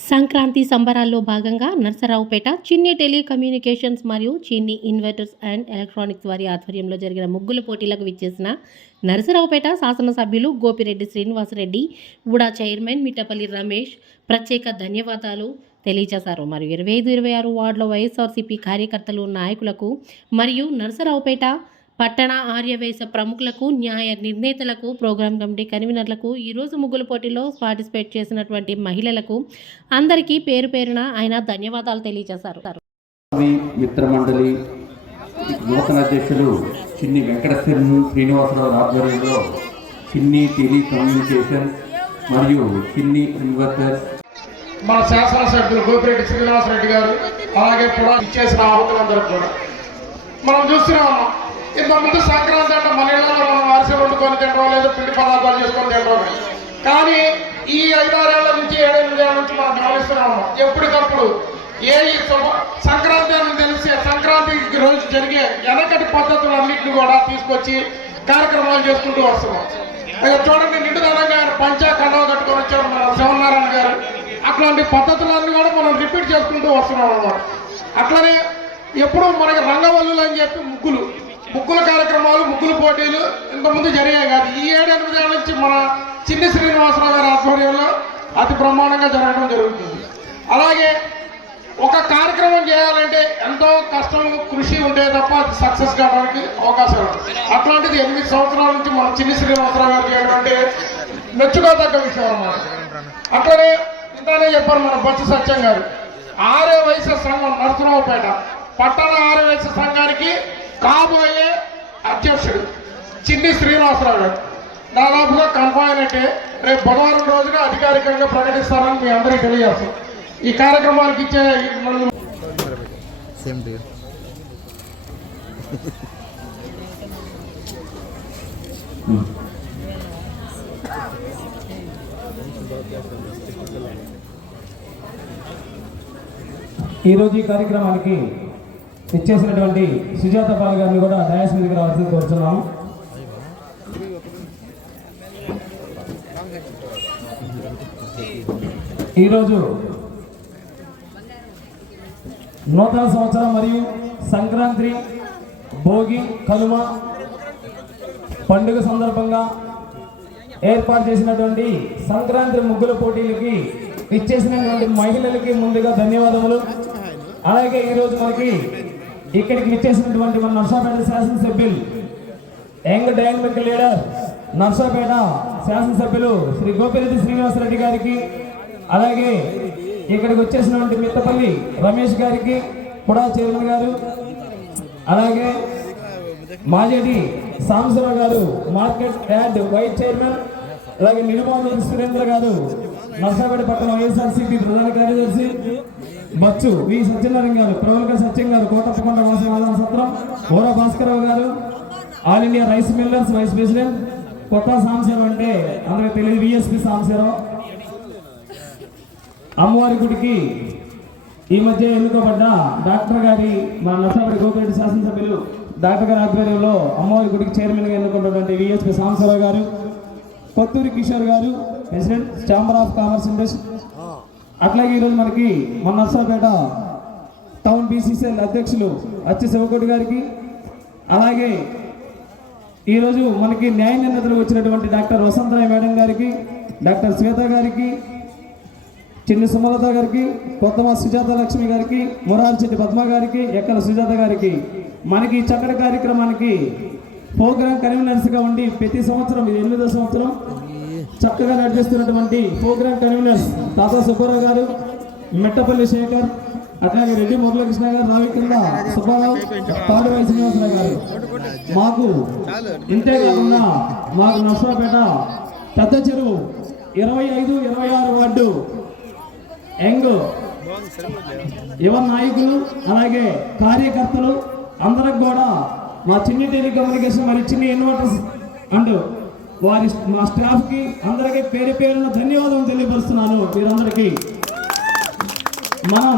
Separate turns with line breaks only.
సంక్రాంతి సంబరాల్లో భాగంగా నర్సరావుపేట చిన్ని టెలికమ్యూనికేషన్స్ మరియు చిన్ని ఇన్వర్టర్స్ అండ్ ఎలక్ట్రానిక్స్ వారి ఆధ్వర్యంలో జరిగిన ముగ్గుల పోటీలకు విచ్చేసిన నరసరావుపేట శాసనసభ్యులు గోపిరెడ్డి శ్రీనివాసరెడ్డి ఉడా చైర్మన్ మిట్టపల్లి రమేష్ ప్రత్యేక ధన్యవాదాలు తెలియజేశారు. మరియు ఇరవై ఐదు ఇరవై ఆరు వార్డుల వైఎస్ఆర్సీపీ కార్యకర్తలు నాయకులకు మరియు నరసరావుపేట పట్టణ ఆర్యవేశ ప్రముఖులకు న్యాయ నిర్ణేతలకు ప్రోగ్రాం కమిటీ కన్వీనర్లకు ఈరోజు ముగ్గుల పోటీలో పార్టిసిపేట్ చేసినటువంటి మహిళలకు అందరికీ పేరు పేరున ఆయన ధన్యవాదాలు తెలియజేశారు.
మిత్రమండలి నూతన అధ్యక్షులు చిన్ని వెంకట శ్రీ- శ్రీనివాసరావు ఆధ్వర్యంలో చిన్ని టెలికమ్యూనికేషన్ మరియు చిన్ని ఇన్వర్టర్స్
మన శాసనసభ్యులు గోపిరెడ్డి శ్రీనివాసరెడ్డి గారు అలాగే కూడా ఇచ్చేసిన ఆహుతులందరూ కూడా. మనం చూస్తున్నాము ఇంతకుముందు సంక్రాంతి అంటే మన ఇళ్ళలో మనం అరిసె వండుకొని తినడం లేదు పిండి పదార్థాలు చేసుకొని తినడం కానీ ఈ ఐదారేళ్ళ నుంచి ఏడేళ్ళ నుంచి మనం గమనిస్తున్నాము ఎప్పటికప్పుడు ఏ శుభ- సంక్రాంతి అని తెలిసే సంక్రాంతికి రోజు జరిగే వెనకటి పద్ధతులన్నింటినీ కూడా తీసుకొచ్చి కార్యక్రమాలు చేసుకుంటూ వస్తున్నాం. చూడండి నిండుదనంగా పంచా కండవ కట్టుకొని వచ్చారు మన శివనారాయణ గారు. అట్లాంటి పద్ధతులన్నీ కూడా మనం రిపీట్ చేసుకుంటూ వస్తున్నాం అన్నమాట. అట్లనే ఎప్పుడు మనకి రంగవల్లులు అని చెప్పి ముగ్గుల కార్యక్రమాలు ముగ్గుల పోటీలు ఇంతకుముందు జరిగాయి కాదు. ఈ ఏడు ఎనిమిదేళ్ళ నుంచి మన చిన్ని శ్రీనివాసరావు గారి ఆధ్వర్యంలో అతి బ్రహ్మాండంగా జరగడం జరుగుతుంది. అలాగే ఒక కార్యక్రమం చేయాలంటే ఎంతో కష్టం కృషి ఉంటే తప్ప అది సక్సెస్ కావడానికి అవకాశం అట్లాంటిది ఎనిమిది సంవత్సరాల నుంచి మన చిన్ని శ్రీనివాసరావు గారు చేయడం అంటే మెచ్చుకోదగ్గ విషయం అన్నమాట. అట్లనే ఇంతానే చెప్పారు మన బొత్స సత్యం గారు. ఆర్య వయసు సంఘం నరసరావుపేట పట్టణ ఆర్య వయసు సంఘానికి కాబోయే అధ్యక్షుడు చిన్ని శ్రీనివాసరావు గారు. దాదాపుగా కన్ఫర్మ్ అయినట్టే రేపు బుధవారం రోజున అధికారికంగా ప్రకటిస్తారని మీ అందరికీ తెలియజేస్తాం. ఈ కార్యక్రమానికి ఇచ్చే ఈ మన
సేమ్ టు
ఈరోజు ఈ కార్యక్రమానికి ఇచ్చేసినటువంటి సుజాత పాల్ గారిని కూడా డయాస్ మీదకి రావాల్సింది కోరుతున్నాము ఈరోజు నూతన సంవత్సరం మరియు సంక్రాంతి భోగి కనుమ పండుగ సందర్భంగా ఏర్పాటు చేసినటువంటి సంక్రాంతి ముగ్గుల పోటీలకి ఇచ్చేసినటువంటి మహిళలకి ముందుగా ధన్యవాదములు. అలాగే ఈరోజు మనకి ఇక్కడికి ఇచ్చేసినటువంటి మన నర్సాపేట శాసనసభ్యులు యంగ్ డైనమిక్ లీడర్ నర్సాపేట శాసనసభ్యులు శ్రీ గోపిరెడ్డి శ్రీనివాసరెడ్డి గారికి అలాగే ఇక్కడికి వచ్చేసినటువంటి మిత్తపల్లి రమేష్ గారికి కూడా చైర్మన్ గారు అలాగే మాజేటి సాంసరావు గారు మార్కెట్ యాడ్ వైస్ చైర్మన్ అలాగే నిరుమాల సురేంద్ర గారు నర్సాపేట పట్టణ వైఎస్ఆర్సీపీ ప్రధాన కార్యదర్శి బచ్చు వి సత్యనారాయణ గారు ప్రవల్క సత్యం గారు కోటప్పకొండ వాసవాదన సత్రం ఓర Bhaskararao garu all India rice millers vice president Kotha Sambasivarao అంటే అందరికి తెలియదు విఎస్పి సాంబశివరావు అమ్మవారి గుడికి ఈ మధ్య ఎన్నుకోబడ్డ డాక్టర్ గారి మా నర్సాపడి గోపిరెడ్డి శాసనసభ్యులు డాక్టర్ గారి ఆధ్వర్యంలో అమ్మవారి గుడికి చైర్మన్గా ఎన్నుకున్నటువంటి VSP Sambasivarao garu Kothuri Kishore garu president chamber of commerce industry అట్లాగే ఈరోజు మనకి మన నర్సాపేట టౌన్ బీసీసీఎల్ అధ్యక్షులు అచ్చి శివకోటి గారికి అలాగే ఈరోజు మనకి న్యాయ నిర్ణేతలు వచ్చినటువంటి డాక్టర్ వసంతరాయ్ మేడం గారికి డాక్టర్ శ్వేత గారికి చిన్ని సుమలత గారికి కొత్తమ సుజాత లక్ష్మి గారికి మురార్చెట్టి పద్మ గారికి ఎక్కల సుజాత గారికి. మనకి ఈ చక్కటి కార్యక్రమానికి ప్రోగ్రాం కన్వీనర్స్గా ఉండి ప్రతి సంవత్సరం ఇది ఎనిమిదో సంవత్సరం చక్కగా నడిపిస్తున్నటువంటి ప్రోగ్రామ్ కన్వీనర్స్ తాతా సుబ్బారావు గారు మెట్టపల్లి శేఖర్ అట్లాగే రెడ్డి మురళకృష్ణ గారు రావి కింద సుబ్బారావు తాడువాయి శ్రీనివాసరావు గారు. మాకు ఇంతే కాకుండా మాకు నర్సరాపేట పెద్ద చెరువు ఇరవై ఐదు ఇరవై ఆరు వార్డు యంగ్ యువ నాయకులు అలాగే కార్యకర్తలు అందరికి కూడా మా చిన్ని టెలికమ్యూనికేషన్ మరి చిన్ని ఇన్వర్టర్స్ అండ్ వారి మా స్టాఫ్కి అందరికీ పేరు పేరున ధన్యవాదాలు తెలియపరుస్తున్నాను మీరందరికీ మనం